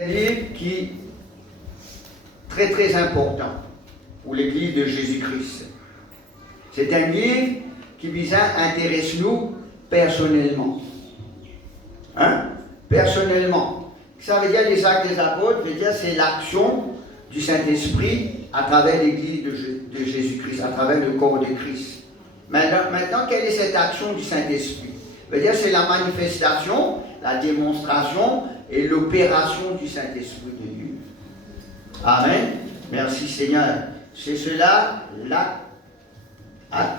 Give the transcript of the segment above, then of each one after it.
Un livre qui est très très important pour l'Église de Jésus-Christ. C'est un livre qui vise à intéresser nous personnellement. Hein? Personnellement. Ça veut dire les actes des apôtres, veut dire c'est l'action du Saint-Esprit à travers l'Église de Jésus-Christ, à travers le corps de Christ. Maintenant, quelle est cette action du Saint-Esprit? Veut dire c'est la manifestation, la démonstration et l'opération du Saint-Esprit de Dieu. Amen. Merci Seigneur. C'est cela l'acte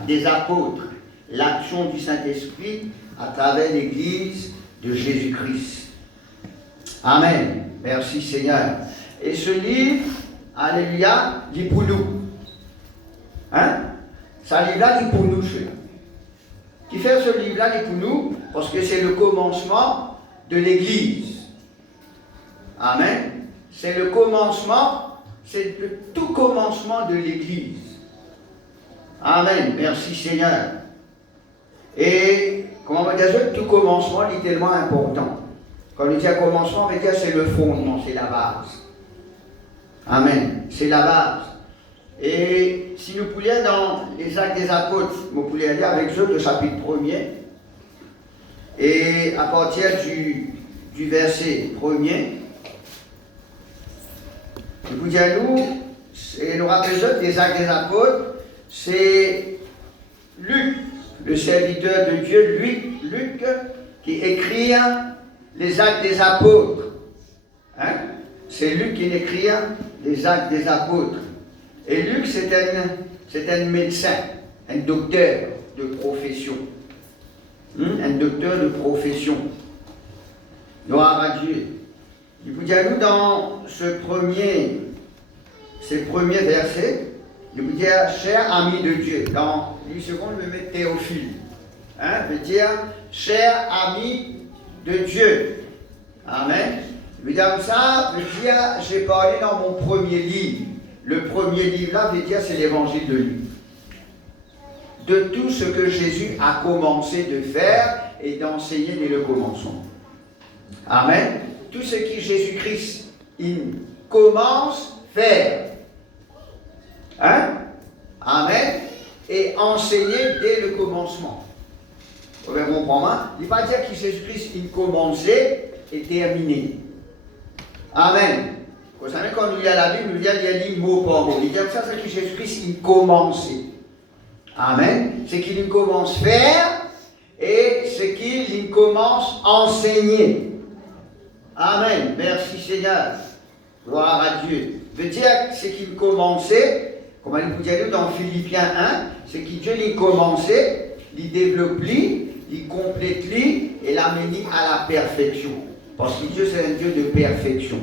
des apôtres, l'action du Saint-Esprit à travers l'Église de Jésus-Christ. Amen. Merci Seigneur. Et ce livre, alléluia, dit pour nous. Hein? Ce livre-là dit pour nous, cela. Qui fait ce livre-là dit pour nous, parce que c'est le commencement de l'Église. Amen. C'est le commencement, c'est le tout commencement de l'Église. Amen. Merci Seigneur. Et, comment on va dire ça? Tout commencement est tellement important. Quand on dit un commencement, on va dire c'est le fondement, c'est la base. Amen. C'est la base. Et si nous pouvions dans les actes des apôtres, nous pouvions aller avec eux le chapitre 1er. Et à partir du verset 1er, nous pouvions nous rappelons des actes des apôtres, c'est Luc, le serviteur de Dieu, Luc, qui écrit les actes des apôtres. Hein? C'est Luc qui écrit les actes des apôtres. Et Luc, c'est un médecin, un docteur de profession. Un docteur de profession. Gloire à Dieu. Il vous dit à nous dans ces premiers versets, il vous dit, cher ami de Dieu. Dans 8 secondes, je vais mettre Théophile. Hein, veut dire, cher ami de Dieu. Amen. Il veut dire ça, veut dire, j'ai parlé dans mon premier livre. Le premier livre là, veut dire, c'est l'évangile de Luc. De tout ce que Jésus a commencé de faire et d'enseigner dès le commencement. Amen. Tout ce qui Jésus-Christ, il commence à faire. Hein? Amen. Et enseigner dès le commencement. Vous comprenez? Il ne va pas dire que Jésus-Christ, il commençait et terminé. Amen. Vous savez, quand nous lisons la Bible, nous lisons mot par mot. Il dit ça, c'est que Jésus-Christ, il commençait. Amen. C'est qu'il commence à faire et c'est qu'il commence à enseigner. Amen. Merci Seigneur. Gloire à Dieu. Veut dire que c'est qu'il commençait, comme il vous dit dans Philippiens 1, c'est que Dieu il commençait, il développe, il complète et l'amène à la perfection. Parce que Dieu c'est un Dieu de perfection.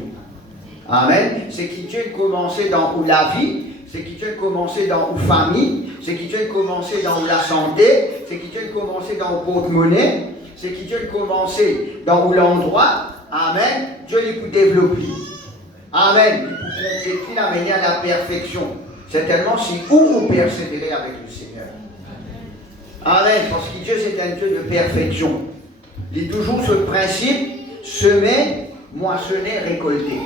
Amen. C'est que Dieu commençait dans la vie, c'est que Dieu commençait dans la famille, c'est que Dieu commençait dans la santé, c'est que Dieu commençait dans le porte-monnaie, c'est que Dieu commençait dans l'endroit. Amen. Dieu il peut développer. Amen. Il peut compléter l'amener à la perfection. C'est tellement si vous persévérez avec le Seigneur. Amen. Parce que Dieu c'est un Dieu de perfection. Il est toujours ce principe, semer, moissonner, récolter.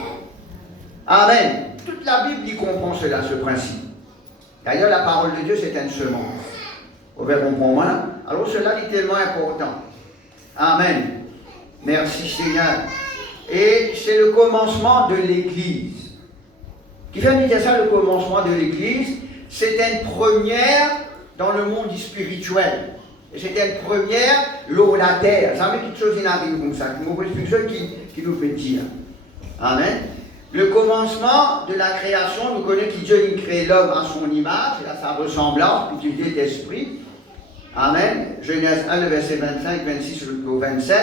Amen. Toute la Bible y comprend cela, ce principe. D'ailleurs, la parole de Dieu, c'est une semence. Vous verrez pour moi. Alors, cela est tellement important. Amen. Merci Seigneur. Et c'est le commencement de l'Église. Qui fait dire ça, le commencement de l'Église, c'est une première dans le monde spirituel. Et c'est une première l'eau, la terre. Ça veut dire quelque chose qui arrive comme ça. Qui nous fait dire. Amen. Le commencement de la création, nous connaissons que Dieu a créé l'homme à son image, et à sa ressemblance, utilisé d'esprit. Amen. Genèse 1, le verset 25, 26 au 27.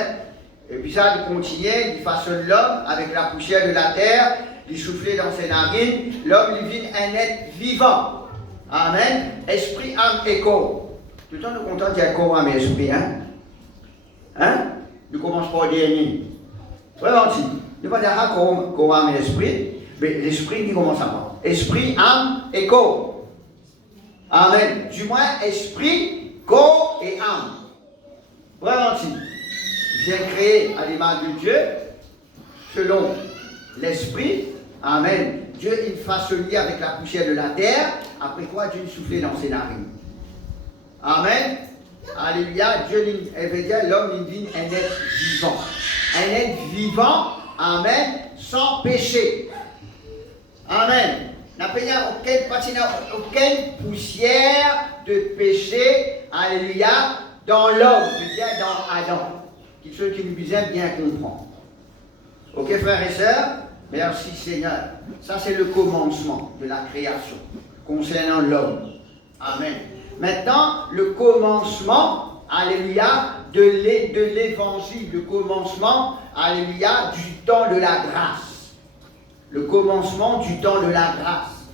Et puis ça, il continue, il façonne l'homme avec la poussière de la terre, il soufflait dans ses narines. L'homme, il vit un être vivant. Amen. Esprit, âme et corps. Tout le temps, nous comptons qu'il y a corps, âme et esprit. Hein? Nous commençons par le dernier. Vraiment, si. Nous ne pas dire corps, âme et esprit, mais l'esprit, il commence à voir. Esprit, âme et corps. Amen. Du moins, esprit, corps et âme. Vraiment, si. Bien créé à l'image de Dieu, selon l'esprit. Amen. Dieu, il fasse lier avec la poussière de la terre. Après quoi, Dieu il soufflait dans ses narines. Amen. Alléluia. Dieu, il veut dire l'homme, il dit un être vivant. Un être vivant. Amen. Sans péché. Amen. N'a pas aucune poussière de péché. Alléluia. Dans l'homme, je veux dire dans Adam. Qui ceux qui nous aiment bien comprendre. Ok, frères et sœurs? Merci Seigneur. Ça, c'est le commencement de la création concernant l'homme. Amen. Maintenant, le commencement, alléluia, de l'évangile, le commencement, alléluia, du temps de la grâce. Le commencement du temps de la grâce.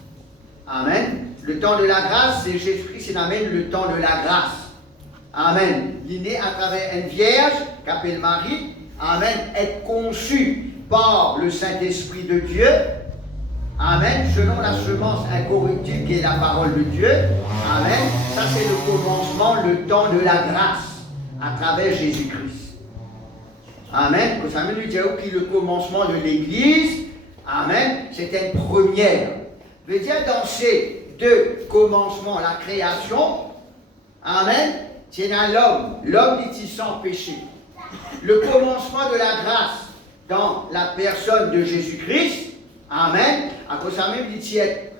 Amen. Le temps de la grâce, c'est Jésus-Christ qui amène le temps de la grâce. Amen. Il est né à travers une vierge, qu'appelle Marie. Amen. Être conçu par le Saint-Esprit de Dieu. Amen. Selon la semence incorruptible qui est la parole de Dieu. Amen. Ça, c'est le commencement, le temps de la grâce à travers Jésus-Christ. Amen. Vous savez, nous disons que le commencement de l'Église, amen, c'était une première. Je veux dire, dans ces deux commencements, la création, amen, c'est dans l'homme. L'homme est sans péché. Le commencement de la grâce dans la personne de Jésus-Christ, amen, à cause de ça même, d'ici être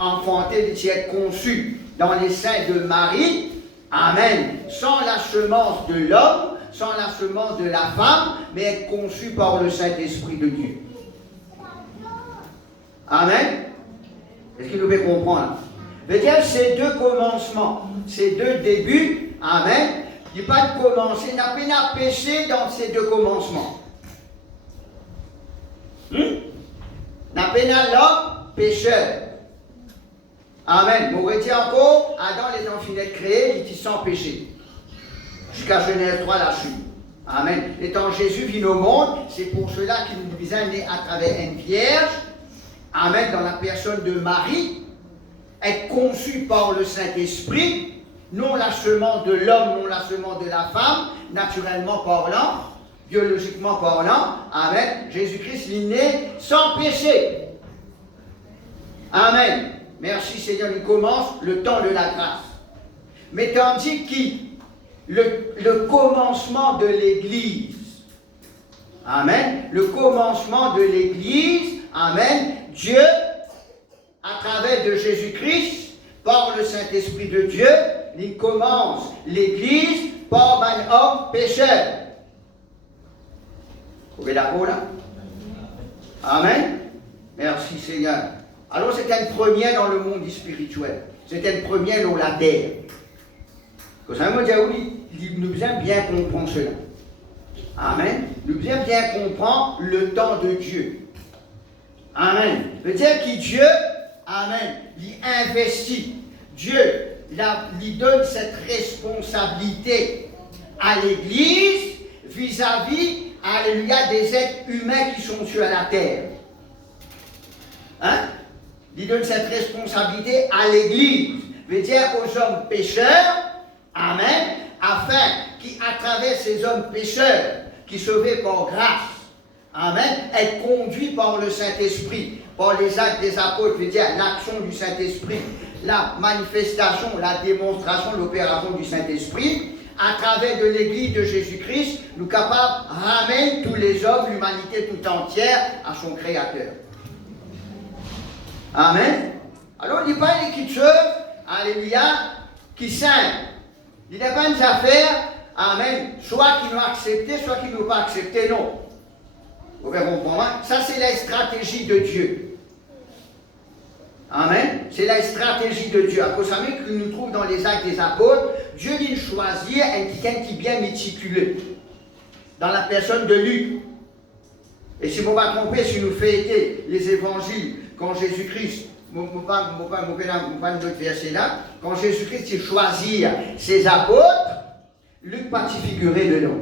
enfanté, d'ici être conçu dans les seins de Marie, amen, sans la semence de l'homme, sans la semence de la femme, mais être conçu par le Saint-Esprit de Dieu. Amen. Est-ce qu'il nous fait comprendre? Je veux dire, ces deux commencements, ces deux débuts, amen, il n'y a pas de commencer, il n'y a pas de péché dans ces deux commencements. Il n'y a pas l'homme pécheur. Amen. Vous retenez encore, Adam les enfants créés, il est sans péché. Jusqu'à Genèse 3 là-dessus. Amen. Étant Jésus vient au monde, c'est pour cela qu'il nous a né à travers une vierge. Amen. Dans la personne de Marie, être conçu par le Saint-Esprit, non la semence de l'homme, non la semence de la femme, naturellement parlant, biologiquement parlant. Amen. Jésus-Christ est né sans péché. Amen. Merci Seigneur, il commence le temps de la grâce. Mais tandis que le commencement de l'Église, amen, le commencement de l'Église, amen, Dieu, à travers de Jésus-Christ, par le Saint-Esprit de Dieu, il commence l'Église par un homme pécheur. Vous êtes d'accord là? Amen. Merci Seigneur. Alors c'était une première dans le monde spirituel. C'était une première dans la terre. Vous savez, moi, nous devons bien comprendre cela. Amen. Nous devons bien comprendre le temps de Dieu. Amen. C'est-à-dire que Dieu, amen, il investit. Dieu lui donne cette responsabilité à l'Église vis-à-vis, alléluia, des êtres humains qui sont sur la terre. Hein? Il donne cette responsabilité à l'Église, veut dire aux hommes pécheurs, amen, afin qu'à travers ces hommes pécheurs, qui sauvés par grâce, amen, être conduits par le Saint-Esprit, par les actes des apôtres, veut dire l'action du Saint-Esprit, la manifestation, la démonstration, l'opération du Saint-Esprit, à travers de l'Église de Jésus-Christ, nous capables de ramener tous les hommes, l'humanité tout entière, à son Créateur. Amen. Alors, il n'y a pas une écriture, alléluia, qui saint. Il n'y a pas une affaire, amen, soit qui nous a accepté, soit qui ne nous a pas accepté, non. Vous pouvez comprendre? Ça, c'est la stratégie de Dieu. Amen. C'est la stratégie de Dieu. À cause de ça, que nous trouvons dans les actes des apôtres, Dieu dit choisir quelqu'un qui est bien méticuleux. Dans la personne de Luc. Et si je ne me pas tromper, si nous fêtons les évangiles, quand Jésus-Christ, je ne vais pas notre verset là, quand Jésus-Christ choisit ses apôtres, Luc pas figuré dedans.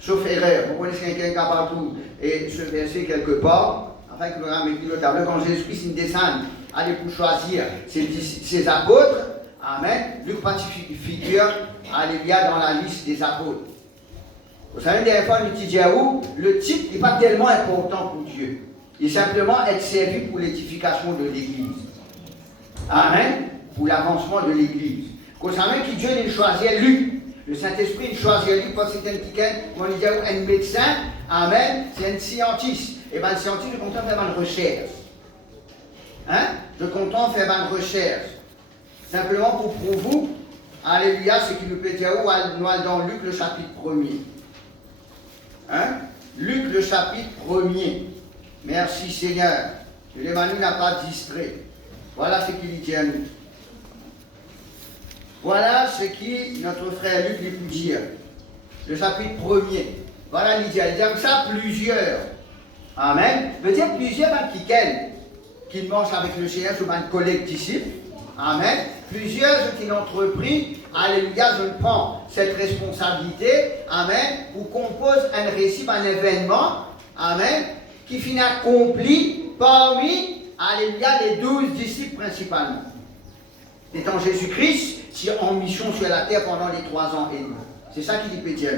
Sauf erreur. Vous connaissez quelqu'un qui a partout et ce verset quelque part, afin que nous ramènions le tableau, quand Jésus-Christ descend, allez pour choisir ses apôtres, amen, Luc pas figure, alléluia, dans la liste des apôtres. Vous savez, des fois, nous disons, le titre n'est pas tellement important pour Dieu. Il est simplement être servi pour l'édification de l'Église. Amen. Pour l'avancement de l'Église. Vous savez que Dieu il choisit Luc. Le Saint-Esprit il choisit Luc parce que c'est un médecin. Amen. C'est un scientiste. Et bien, le scientiste, je suis content de faire une recherche. Hein? Je suis content de faire une recherche. Simplement pour vous, alléluia, ce qui nous peut dire où dans Luc le chapitre 1er. Hein? Luc le chapitre 1er. Merci Seigneur. Que l'Emmanuel n'a pas distrait. Voilà ce qu'il dit à nous. Voilà ce qui notre frère Luc lui peut dire. Le chapitre 1er. Voilà il dit comme ça plusieurs. Amen. Veut dire plusieurs qui mangent avec le Seigneur sous un collègue disciples. Amen. Plusieurs qui ont entrepris, alléluia, je prends cette responsabilité, amen, pour qu'on pose un récit, un événement, amen, qui finit accompli parmi, alléluia, les 12 disciples principalement. Étant Jésus-Christ, qui est en mission sur la terre pendant les 3 ans et demi. C'est ça qu'il dit Pétier.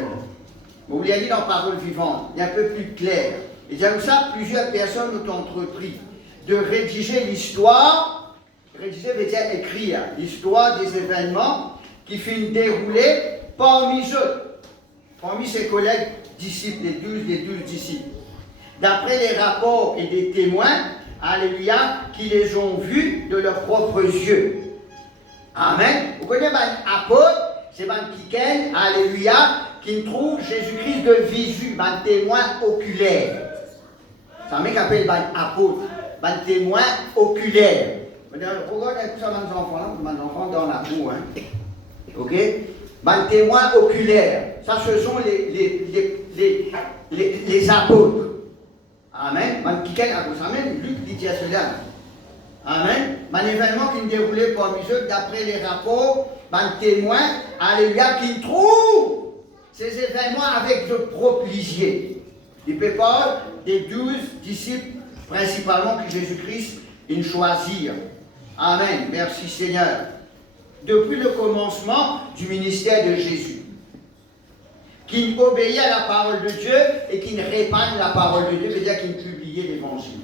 Vous l'avez dit dans Parole vivante, il est un peu plus clair. Et comme ça, plusieurs personnes ont entrepris de rédiger l'histoire. Rédiger veut dire écrire l'histoire des événements qui finissent dérouler parmi eux, parmi ses collègues disciples, les 12 disciples. D'après les rapports et des témoins, alléluia, qui les ont vus de leurs propres yeux. Amen. Vous connaissez un apôtre, c'est un kiken, alléluia, qui trouve Jésus-Christ de visu, un témoin oculaire. C'est un mec qui appelle un apôtre, un témoin oculaire. Regardez ça, mes enfants dans la boue, hein. Ok? Un témoin oculaire. Ça, ce sont les apôtres. Amen. Amen. Luc dit à cela. Amen. Un événement qui me déroulait parmi eux, d'après les rapports, un témoin, alléluia, qui trouve ces événements avec de propres lisiers. Il peut parler des 12 disciples, principalement que Jésus-Christ il choisit. Amen. Merci Seigneur. Depuis le commencement du ministère de Jésus, qui obéit à la parole de Dieu et qui répand la parole de Dieu, c'est-à-dire qui publiait l'évangile.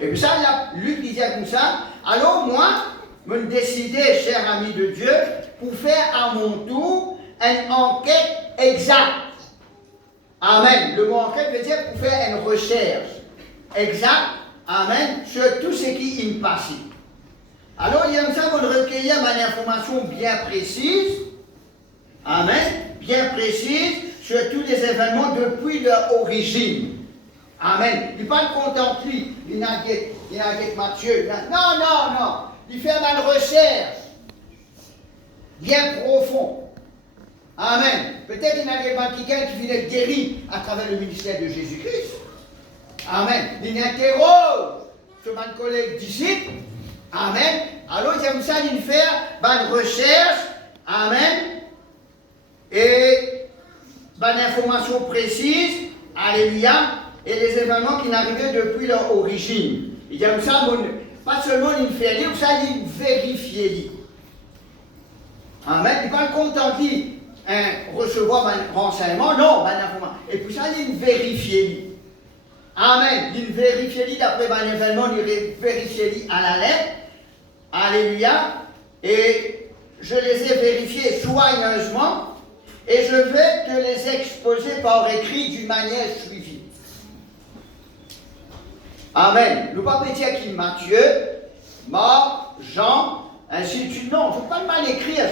Et puis ça, Luc disait comme ça, alors moi, je me décidais, cher ami de Dieu, pour faire à mon tour une enquête exacte. Amen. Le mot enquête veut dire pour faire une recherche exacte, amen, sur tout ce qui est passé. Alors, il y a comme ça, on recueillit une information bien précise, amen, bien précise, sur tous les événements depuis leur origine. Amen. Il ne pas contempler, il n'a pas Matthieu. Non. Il fait une recherche bien profonde. Amen. Peut-être qu'il n'a pas quelqu'un qui vient être guéri à travers le ministère de Jésus-Christ. Amen. Il interroge sur mon collègue disciple. Amen. Alors, il aime ça, il fait une recherche. Amen. Et une information précise. Alléluia. Et les événements qui n'arrivaient depuis leur origine. Il aime ça, pas seulement il fait lire, ça il vérifie. Amen. Il ne va pas contenter recevoir un renseignement, non, une information. Et puis ça, il vérifie. Amen. Il vérifie d'après un événement, il vérifie à la lettre. Alléluia. Et je les ai vérifiés soigneusement et je vais te les exposer par écrit d'une manière suivie. Amen. Nous ne pouvons pas dire qui Matthieu, Marc, Jean, ainsi de suite. Non, je ne veux pas mal écrire.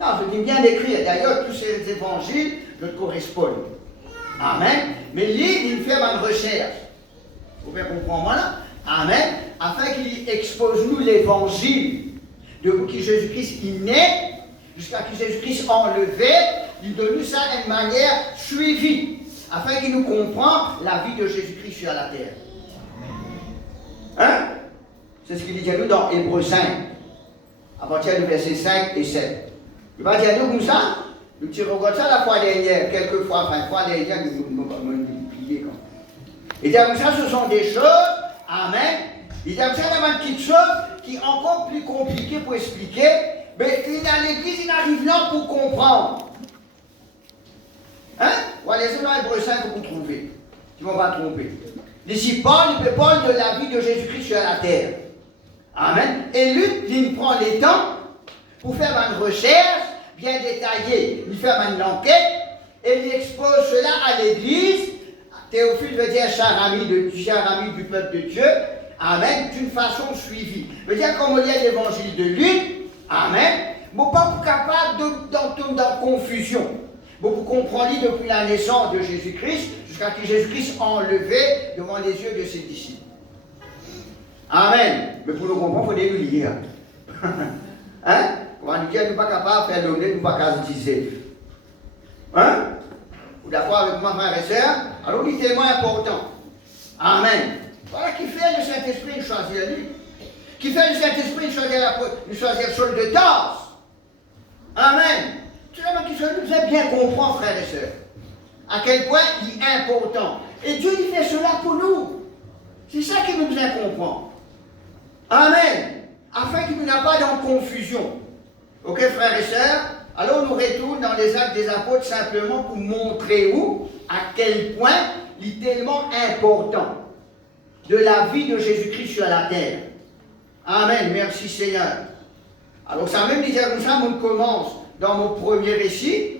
Non, je dis bien d'écrire. D'ailleurs, tous ces évangiles, je correspondent. Amen. Mais lui, il fait une recherche. Vous pouvez comprendre là? Amen. Afin qu'il expose nous l'évangile de qui Jésus-Christ il naît, jusqu'à ce que Jésus-Christ enlevé, il donne nous ça d'une manière suivie, afin qu'il nous comprenne la vie de Jésus-Christ sur la terre. Hein? C'est ce qu'il dit à nous dans Hébreux 5, à partir du verset 5 et 7. Il va dire à nous comme ça, nous tirons comme ça la fois dernière, quelquefois, enfin, la fois dernière, nous plier comme ça. Et comme ça, ce sont des choses, amen. Il y a ça dans une petite chose qui est encore plus compliquée pour expliquer, mais l'Église, il arrive là pour comprendre. Hein? ou allez dans Hébreux 5 pour vous trouver. Ils ne vont pas tromper. Ici, Paul, il peut parler de la vie de Jésus-Christ sur la terre. Amen. Et Luc, il prend les temps pour faire une recherche bien détaillée. Il fait une enquête et il expose cela à l'Église. Théophile veut dire cher ami du peuple de Dieu. Amen. D'une façon suivie. Veut dire comme on lit l'évangile de Luc. Amen. Mais pas pour capable d'entrer dans confusion. Mais pour comprendre depuis la naissance de Jésus-Christ jusqu'à ce que Jésus-Christ enlevé devant les yeux de ses disciples. Amen. Mais pour nous comprendre, il faut les lire. Hein? On va nous dire, nous ne sommes pas capables de faire l'honnête, nous ne sommes pas capables de dire. Hein? Vous êtes d'accord avec moi, frères et sœurs? Alors, il est tellement important. Amen. Voilà qui fait le Saint-Esprit choisir lui. Qui fait le Saint-Esprit choisir Saul de Tarse. Amen. Tout le monde qui nous a bien comprendre, frères et sœurs, à quel point il est important. Et Dieu, il fait cela pour nous. C'est ça qui nous a comprendre. Amen. Afin qu'il n'y ait pas de confusion. Ok, frères et sœurs? Alors nous retournons dans les actes des apôtres simplement pour montrer à quel point il est tellement important de la vie de Jésus-Christ sur la terre. Amen. Merci Seigneur. Alors ça même dit comme ça, on commence dans mon premier récit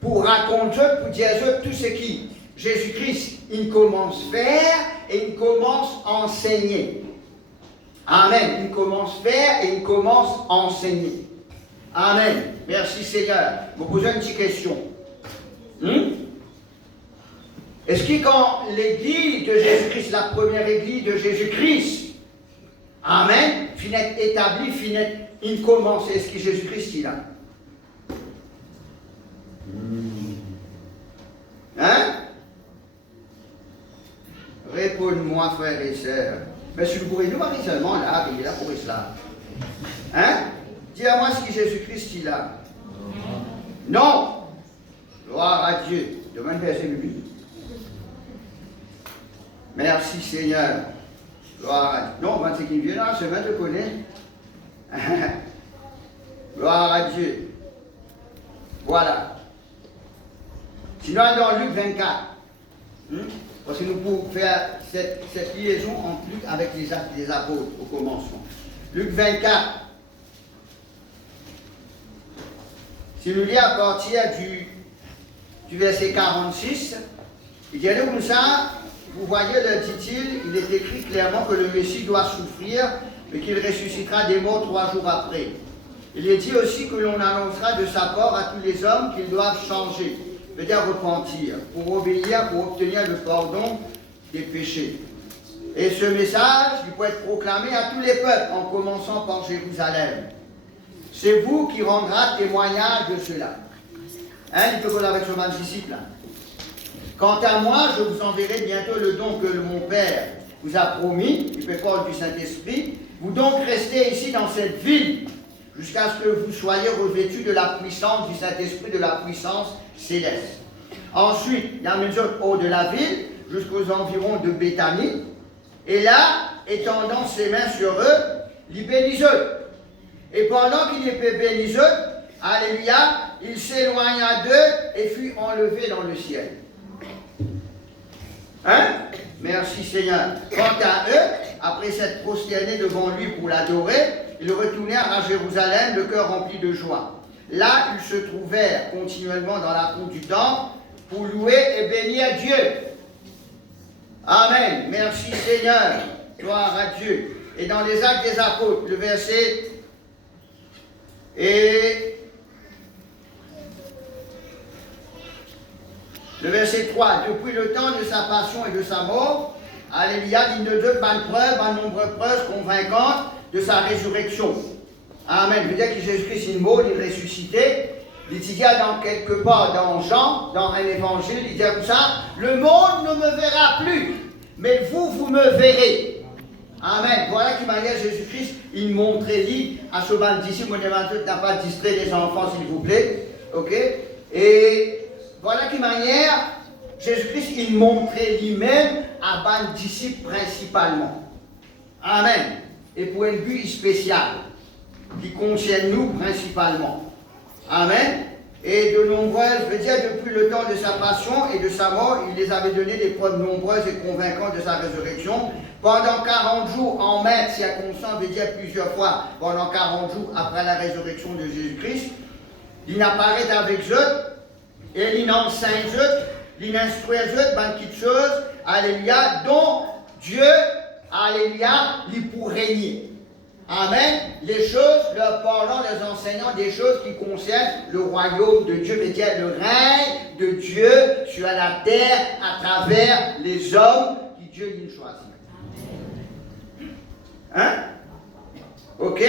pour raconter, pour dire tout ce qui Jésus-Christ, il commence à faire et il commence à enseigner. Amen. Il commence à faire et il commence à enseigner. Amen. Merci Seigneur. Je vous pose une petite question. Est-ce que quand l'église de Jésus-Christ, la première église de Jésus-Christ, Amen, finit établie, il commence, est-ce que Jésus-Christ il a? Hein? Répondez-moi, frères et sœurs. Mais si vous pourrez nous parler seulement là, il est là pour cela. Hein? Dis-moi ce que Jésus-Christ il a. Non. Gloire à Dieu. Demande verset 8. Merci Seigneur. Gloire à Dieu. Non, ce qui vient là, c'est je connais. Gloire à Dieu. Voilà. Sinon, dans Luc 24. Parce que nous pouvons faire cette liaison en Luc avec les actes des apôtres au commencement. Luc 24. Si nous lisons à partir du verset 46, il dit comme ça, vous voyez, le dit-il, il est écrit clairement que le Messie doit souffrir, mais qu'il ressuscitera des morts 3 jours après. Il est dit aussi que l'on annoncera de sa part à tous les hommes qu'ils doivent changer, c'est-à-dire repentir, pour obéir, pour obtenir le pardon des péchés. Et ce message, il peut être proclamé à tous les peuples, en commençant par Jérusalem. C'est vous qui rendra témoignage de cela. Hein, il peut coller avec ce disciple. Quant à moi, je vous enverrai bientôt le don que mon Père vous a promis, il fait parler du Saint-Esprit. Vous donc restez ici dans cette ville, jusqu'à ce que vous soyez revêtus de la puissance du Saint-Esprit, de la puissance céleste. Ensuite, il amène hors de la ville, jusqu'aux environs de Béthanie, et là, étendant ses mains sur eux, il bénit eux. Et pendant qu'il les bénit eux, alléluia, il s'éloigna d'eux et fut enlevé dans le ciel. Hein? Merci Seigneur. Quant à eux, après s'être prosternés devant lui pour l'adorer, ils retournèrent à Jérusalem, le cœur rempli de joie. Là, ils se trouvèrent continuellement dans la cour du temple pour louer et bénir Dieu. Amen. Merci Seigneur. Gloire à Dieu. Et dans les actes des apôtres, le verset le verset 3, depuis le temps de sa passion et de sa mort, alléluia, il ne donne pas de preuves, pas de nombreuses preuves convaincantes de sa résurrection. Amen. Veut dire que Jésus-Christ est mort, il est ressuscité. Il dit dans quelque part dans Jean, dans un évangile, il dit comme ça, le monde ne me verra plus, mais vous me verrez. Amen. Voilà qui manière Jésus-Christ, il montrait lui à ce bal d'ici, mon évangile n'a pas distrait les enfants, s'il vous plaît. Ok? Et voilà qui manière Jésus-Christ, il montrait lui-même à bal disciples principalement. Amen. Et pour un but spécial, qui concerne nous principalement. Amen. Et de nombreuses, je veux dire, depuis le temps de sa passion et de sa mort, il les avait donné des preuves nombreuses et convaincantes de sa résurrection. Pendant 40 jours, en maintes circonstances, je veux dire plusieurs fois, pendant 40 jours après la résurrection de Jésus-Christ, il apparaît avec eux, et il enseigne eux, il instruit eux, dans toutes choses, alléluia, dont Dieu, alléluia, il pour régner. Amen. Les choses, leur parlant, les enseignant des choses qui concernent le royaume de Dieu, c'est-à-dire le règne de Dieu sur la terre à travers les hommes qui Dieu lui choisit. Hein? Ok?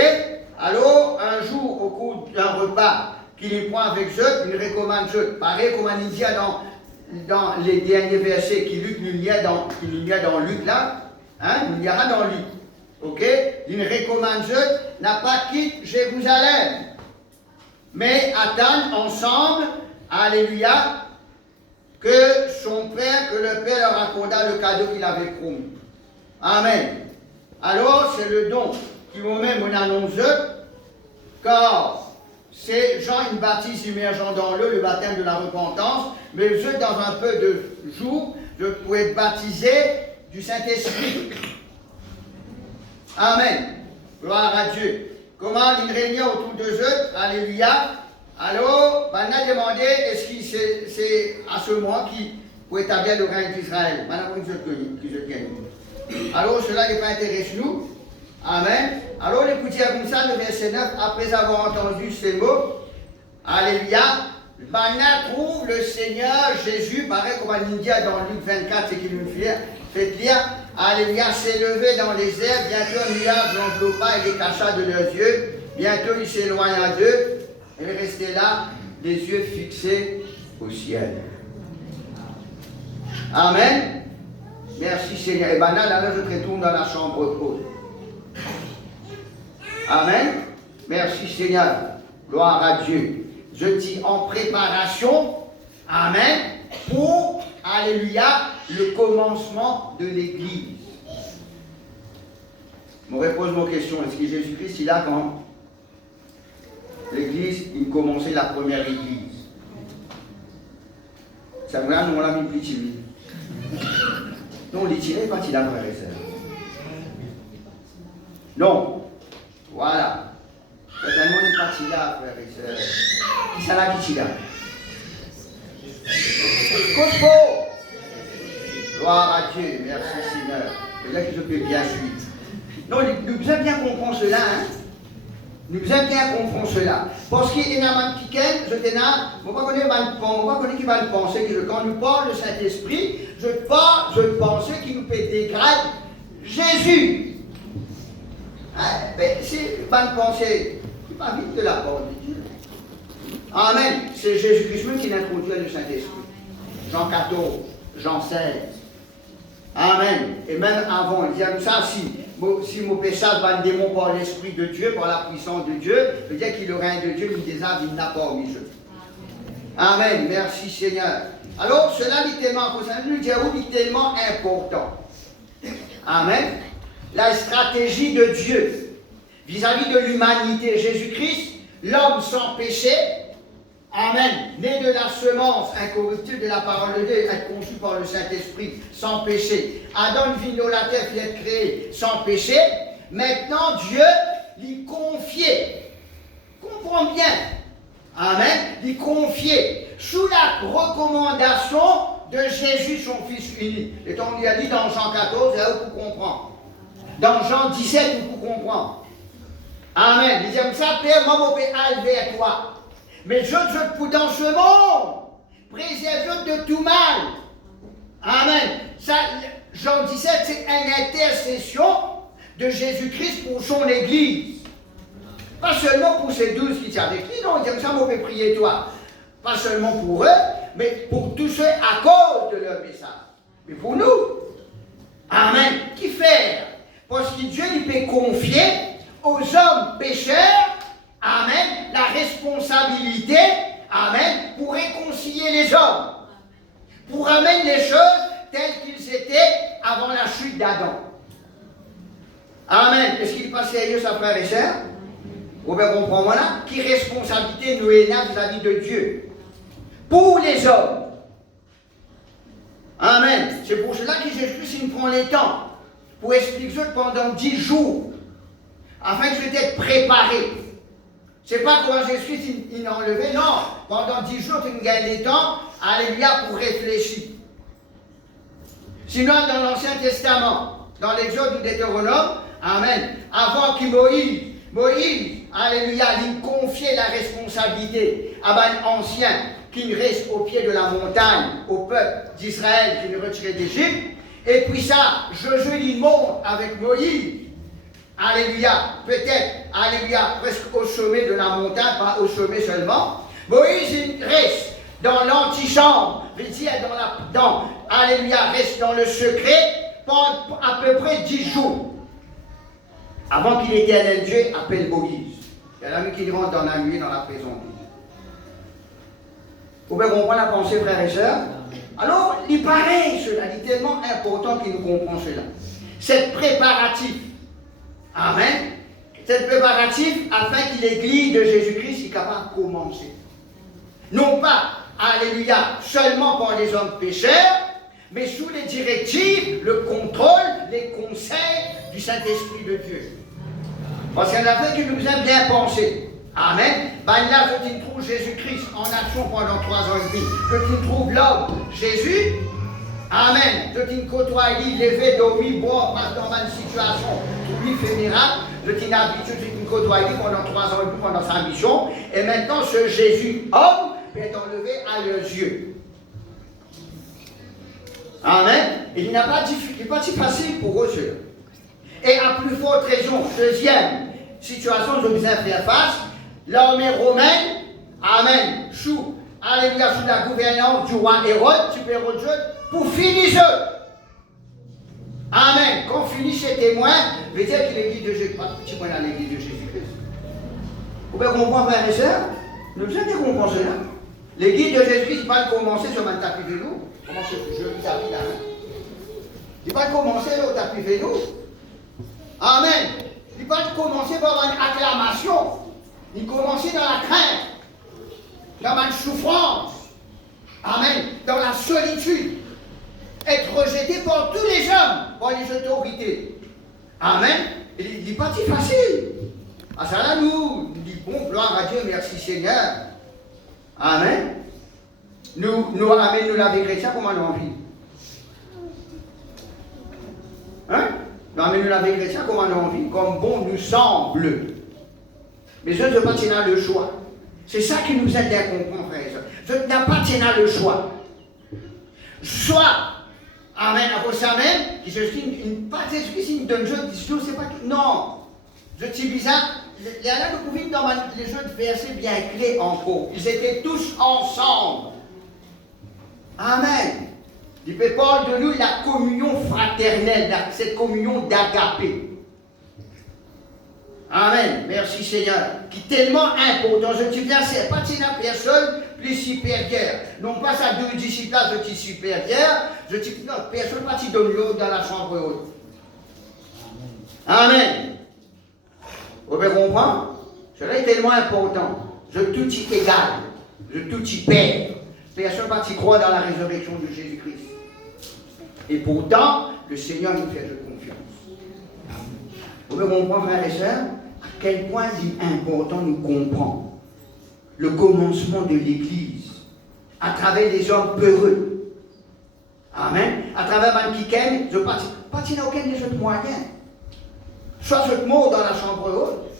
Alors, un jour, au cours d'un repas qu'il prend avec eux, il recommande eux. Pareil comme il dit dans les derniers versets qu'il y a dans Luc là, hein? Il y aura dans Luc. Ok? Il recommande n'a pas quitté Jérusalem, mais attendent ensemble, alléluia, que son père, que le père leur accorda le cadeau qu'il avait promis. Amen. Alors, c'est le don qui vous-même on annonce, car c'est Jean, il baptise immergeant dans l'eau, le baptême de la repentance, mais eux, dans un peu de jours, je pourrais être baptisé du Saint-Esprit. Amen. Gloire à Dieu. Comment il régnait autour de eux, alléluia. Alors, on a demandé, est-ce que c'est à ce moment qui pour établir le règne d'Israël. Maintenant, qui je gagne. Alors, cela n'est pas intéresse nous. Amen. Alors, écoutez comme ça, le verset 9, après avoir entendu ces mots, alléluia, Bana trouve le Seigneur Jésus, pareil comme on dit dans Luc 24, c'est qu'il nous fait lire, alléluia, s'est levé dans les airs, bientôt un nuage l'enveloppa et les cacha de leurs yeux, bientôt il s'éloigna d'eux, et restait là, les yeux fixés au ciel. Amen. Merci Seigneur. Et maintenant, là, je retourne dans la chambre haute. Amen. Merci Seigneur. Gloire à Dieu. Je dis en préparation, amen, pour, alléluia, le commencement de l'Église. Je me repose ma question. Est-ce que Jésus-Christ, il a quand l'Église, il commençait la première Église? Ça me regarde, on l'a mis plus timide. Non, on les tirait quand il a frère et sœur. Non. Voilà. Certainement, il n'est pas si là, frère et sœur. Qui ça là qui là? Côte gloire à Dieu. Merci Seigneur. C'est-à-dire que je peux bien suivre. Non, nous devons bien comprendre cela. Hein? Nous devons bien comprendre cela. Parce qu'il y a un qui je ne sais pas qui va penser que quand nous parlons du Saint-Esprit, je pense qu'il nous peut dégrader Jésus. Mais c'est pas une pensée, c'est pas vite de la parole de Dieu. Amen. C'est Jésus-Christ qui introduit le Saint-Esprit. Jean 14, Jean 16. Amen. Et même avant, il dit comme ça, si mon péchage va le démon par l'Esprit de Dieu, par la puissance de Dieu, veut dire qu'il le règne de Dieu, il désarme, il n'a pas mis jeu. Amen. Merci Seigneur. Alors, cela est tellement important. Amen. La stratégie de Dieu vis-à-vis de l'humanité, Jésus-Christ, l'homme sans péché, amen, né de la semence incorruptible de la parole de Dieu, être conçu par le Saint-Esprit, sans péché. Adam vino la terre, il est créé sans péché. Maintenant, Dieu lui confiait, comprends bien, amen, lui confiait, sous la recommandation de Jésus, son Fils unique. Et on lui a dit dans Jean 14, là où vous comprenez. Dans Jean 17, vous comprenez. Amen. Il dit comme ça, Père, moi, je peux aller vers toi. Mais je te dans ce monde, préserve de tout mal. Amen. Ça, Jean 17, c'est une intercession de Jésus-Christ pour son Église. Pas seulement pour ces 12 qui étaient avec lui, non, il dit comme ça, moi, je peux prier toi. Pas seulement pour eux, mais pour tous ceux à cause de leur message. Mais pour nous. Amen. Qui faire? Parce que Dieu lui peut confier aux hommes pécheurs, amen, la responsabilité, amen, pour réconcilier les hommes, pour amener les choses telles qu'ils étaient avant la chute d'Adam. Amen. Est-ce qu'il n'est pas sérieux, ça, frère et sœurs? Vous pouvez comprendre, voilà, qui responsabilité nous est là vis-à-vis de Dieu. pour les hommes. Amen. C'est pour cela que Jésus-Christ il prend le temps pour expliquer pendant 10 jours, afin que je sois préparé. C'est pas comment Jésus-Christ il a enlevé, non. Pendant 10 jours, tu gagnes le temps, alléluia, pour réfléchir. Sinon, dans l'Ancien Testament, dans l'Exode du Deutéronome, amen, avant que Moïse, alléluia, il confiait la responsabilité à un ancien qui reste au pied de la montagne, au peuple d'Israël qui le retirait d'Égypte. Et puis ça, Josué il monte avec Moïse. Alléluia, peut-être, alléluia, presque au sommet de la montagne, pas au sommet seulement. Moïse il reste dans l'antichambre, alléluia, reste dans le secret pendant à peu près 10 jours. Avant qu'il l'éternel Dieu appelle Moïse. Il y a l'ami qui rentre dans la nuit, dans la prison. Vous pouvez comprendre la pensée, frères et sœurs? Alors, il paraît cela, il est tellement important qu'il nous comprend cela. C'est préparatif. Amen. C'est préparatif afin que l'Église de Jésus-Christ soit capable de commencer. Non pas, alléluia, seulement par les hommes pécheurs, mais sous les directives, le contrôle, les conseils du Saint-Esprit de Dieu. Parce qu'il y en a fait qui nous aiment bien penser. Amen. Ben là, je t'y trouve Jésus-Christ en action pendant 3 ans et demi. Je t'y trouve l'homme, Jésus. Amen. Je t'y côtoie, il levé, dormi, boire, passe dans une situation, lui fait miracle. Je t'y habitué, je t'y côtoie pendant 3 ans et demi pendant sa mission. Et maintenant, ce Jésus, homme, est enlevé à leurs yeux. Amen. Il n'est pas si facile pour eux, ceux. Et à plus forte raison, deuxième situation, je vous ai fait face, l'armée romaine, amen, sous la gouvernance du roi Hérode, super Dieu, pour finir ce. Amen. Quand finit ces témoins, veut dire que l'église de Jésus, pas petit point dans l'église de Jésus-Christ. Vous pouvez comprendre, frères et sœurs? Nous devons comprendre cela. L'église de Jésus-Christ, il va commencer sur un tapis vélo. Comment c'est que je le tapis là? Il va commencer au tapis vélo. Amen. Il va commencer par une acclamation. Il commence dans la crainte, dans la souffrance. Amen. Dans la solitude. Être rejeté par tous les hommes, par les autorités. Amen. Il n'est pas si facile. À ça là, nous disons, bon, gloire à Dieu, merci Seigneur. Amen. Nous, amen, nous l'avons chrétien, comment nous envie? Hein? Nous, amen, nous l'avons chrétien, comment nous envie? Comme bon nous semble. Mais je ne pas tenir le choix. C'est ça qui nous aide à comprendre, frère. Je n'ai pas tenir le choix. Soit, amen, après ça même, qui se dit, pas d'esprit, une donne jeu, c'est pas que. Non. Je dis bizarre. Il y en a beaucoup vite dans les jeux de versets bien clés encore. Ils étaient tous ensemble. Amen. Il peut parler de nous la communion fraternelle, cette communion d'agapé. Amen. Merci Seigneur. Qui est tellement important. Je dis bien, c'est pas une personne plus supérieure. Non pas ça deux disciples, je dis supérieur. Je dis non, personne pas qui donne l'eau dans la chambre haute. Amen. Vous pouvez comprendre? Cela est tellement important. Je tout y égal. Je tout y perds. Personne pas qui croit dans la résurrection de Jésus-Christ. Et pourtant, le Seigneur nous fait de confiance. Vous pouvez comprendre, frères et sœurs, à quel point il est important de comprendre le commencement de l'Église à travers les hommes peureux. Amen. À travers un qui-ken, je pas aucun des autres moyens. Soit je te mort dans la chambre haute,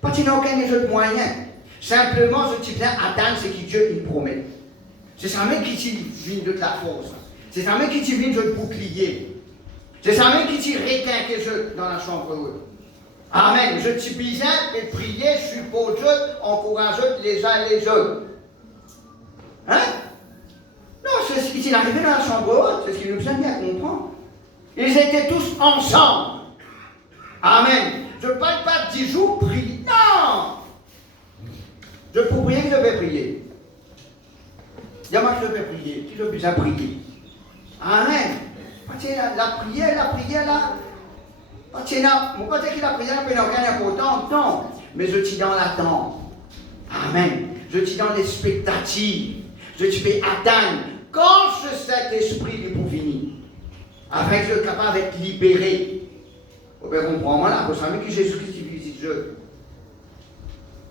pas aucun des autres moyens. Simplement, je te viens atteindre ce que Dieu nous promet. C'est ça même qui t'y de la force. C'est ça même qui t'y vient de bouclier. C'est ça même qui t'y réteint que je dans la chambre haute. Amen. Je t'y besoin de prier, suppose, encourage les uns les autres. Hein? Non, c'est ce qui s'est arrivé dans la chambre haute, c'est ce qui nous a bien comprendre. Ils étaient tous ensemble. Amen. Je ne parle pas de 10 jours prier. Non! Je peux prier, je vais prier. Dis-moi que je vais prier. Qui je peux à prier? Amen. La prière là. Je ne pas dire que la prière n'a aucune importance, non. Mais je suis dans l'attente. Amen. Je suis dans l'expectative. je tu peux atteindre quand ce Saint-Esprit est pour venir, afin que je sois capable d'être libéré. Vous pouvez comprendre là, vous savez que Jésus-Christ visite Dieu.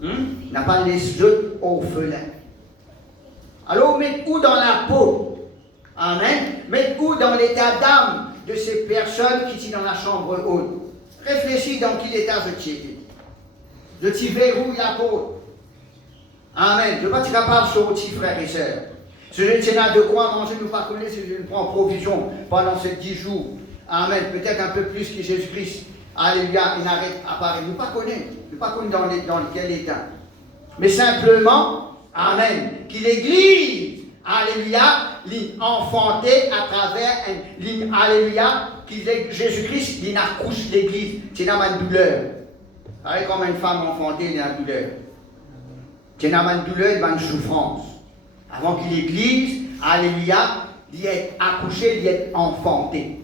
Il n'a pas laissé eux orphelins. Alors, mettez-vous dans la peau. Amen. Mettez-vous dans l'état d'âme de ces personnes qui sont dans la chambre haute. Réfléchis dans quel état je t'ai. Je t'y verrouille la peau. Amen. Je ne vais pas être capable de sortir, frères et sœurs. Si je ne sais pas de quoi manger, nous ne pas connaître si je ne prends provision pendant ces 10 jours. Amen. Peut-être un peu plus que Jésus-Christ. Alléluia. Il n'arrête à Paris. Nous ne pas connaître. Nous ne pas connaître dans quel état. Mais simplement, Amen. Que l'Église, Alléluia, l'enfanté à travers, Alléluia, que Jésus-Christ, il accouche l'Église. C'est dans une douleur. Pareil comme une femme enfantée, il a une douleur. C'est dans une douleur, il a une souffrance. Avant que l'Église, Alléluia, d'y être accouchée, d'y être enfantée.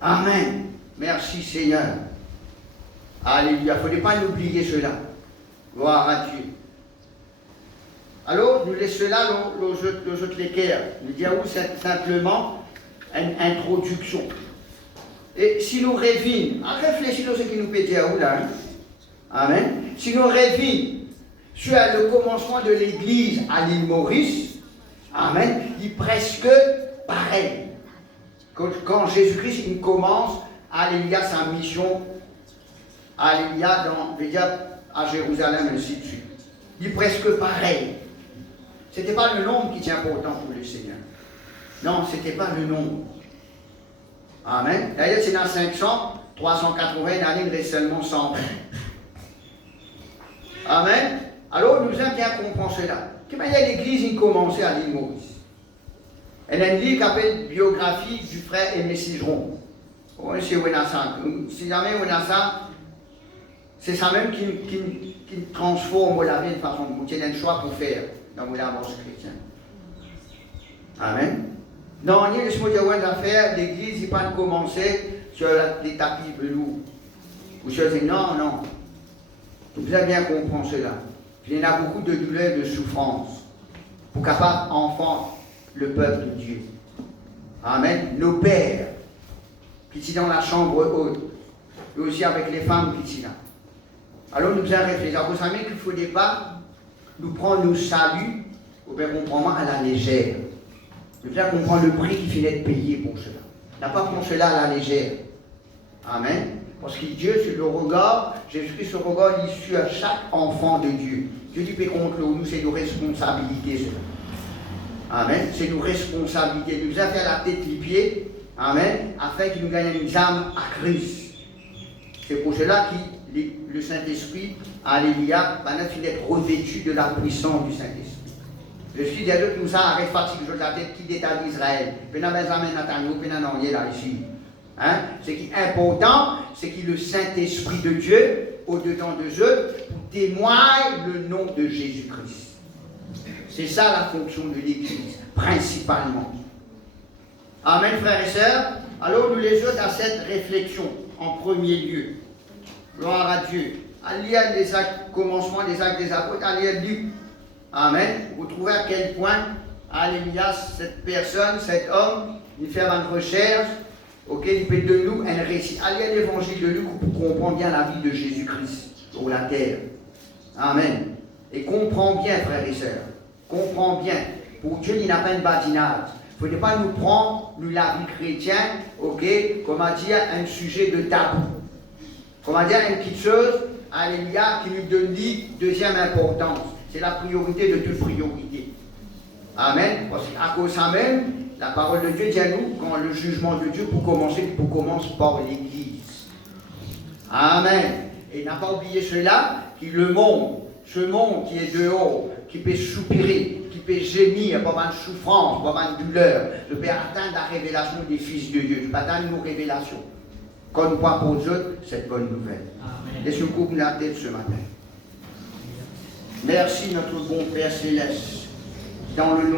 Amen. Merci Seigneur. Alléluia. Il ne faudrait pas oublier cela. Gloire à Dieu. Alors, nous laissons là les autres l'équerre. Nous disons simplement une introduction. Et si nous revenons, réfléchissons à ce qui nous peut dire là. Amen. Si nous revenons sur le commencement de l'Église à l'île Maurice, Amen, il est presque pareil. Quand Jésus-Christ il commence, Alléluia, sa mission, Alléluia, à Jérusalem, ainsi de suite. Il est presque pareil. Ce n'était pas le nombre qui était important pour le Seigneur. Non, ce n'était pas le nombre. Amen. D'ailleurs, c'est dans 500, 380 années, il reste seulement 120. Amen. Alors, nous avons bien compris cela. Comment l'Église a commencé à l'île Maurice? Elle a un livre qui s'appelle Biographie du frère Aimé Cigeron. C'est Wenassa. Si jamais Wenassa, c'est ça même qui transforme la vie de façon dont vous avez un choix pour faire dans vos avances chrétiennes. Amen. Non, il y a des choses d'affaires, l'Église n'a pas commencé sur les tapis velours. Vous savez, non, non. Vous avez bien compris cela. Il y en a beaucoup de douleurs, de souffrances pour capable enfanter le peuple de Dieu. Amen. Nos pères qui sont dans la chambre haute, et aussi avec les femmes qui sont là. Alors nous devons réfléchir. Vous savez qu'il ne faudrait pas nous prendre nos saluts, ou bien comprendre à la légère. Nous devons comprendre le prix qui finit de payer pour cela. On n'a pas prendre cela à la légère. Amen. Parce que Dieu, sur le regard, Jésus-Christ, ce regard, il est sur chaque enfant de Dieu. Dieu dit que contre nous, c'est nos responsabilités. Cela. Amen. C'est nos responsabilités. Nous devons faire la tête les pieds. Amen. Afin qu'il nous gagne une âme à Christ. C'est pour cela que le Saint-Esprit, Alléluia, va être revêtu de la puissance du Saint-Esprit. Je suis derrière que nous avons arrêté fatigué de la tête qui est à d'Israël. Ce qui est important, c'est que le Saint-Esprit de Dieu, au-dedans de eux, témoigne le nom de Jésus-Christ. C'est ça la fonction de l'Église, principalement. Amen, frères et sœurs. Alors nous les autres à cette réflexion, en premier lieu. Gloire à Dieu. À lire les actes, commencement des actes des apôtres, à lire Luc. Amen. Vous trouvez à quel point, alléluia, cette personne, cet homme, il fait une recherche, il peut de nous un récit. Allez à l'évangile de Luc pour comprendre bien la vie de Jésus-Christ sur la terre. Amen. Et comprends bien, frères et sœurs. Comprends bien. Pour Dieu, il n'a pas une badinade. Il ne faut pas nous prendre, nous, la vie chrétienne, comment dire, un sujet de tabou. Comment dire, une petite chose, alléluia, qui nous donne deuxième importance. C'est la priorité de toute priorité. Amen. Parce qu'à cause de ça même, la parole de Dieu dit à nous, quand le jugement de Dieu, pour commencer par l'Église. Amen. Et n'a pas oublié cela, que le monde, ce monde qui est dehors, qui peut soupirer, qui peut gémir, pas mal de souffrance, pas mal de douleur, je peux atteindre la révélation des fils de Dieu, je peux atteindre nos révélations. Quand nous parlons pour eux, c'est bonne nouvelle. Laissez-nous couper la tête ce matin. Merci notre bon Père Céleste, dans le nom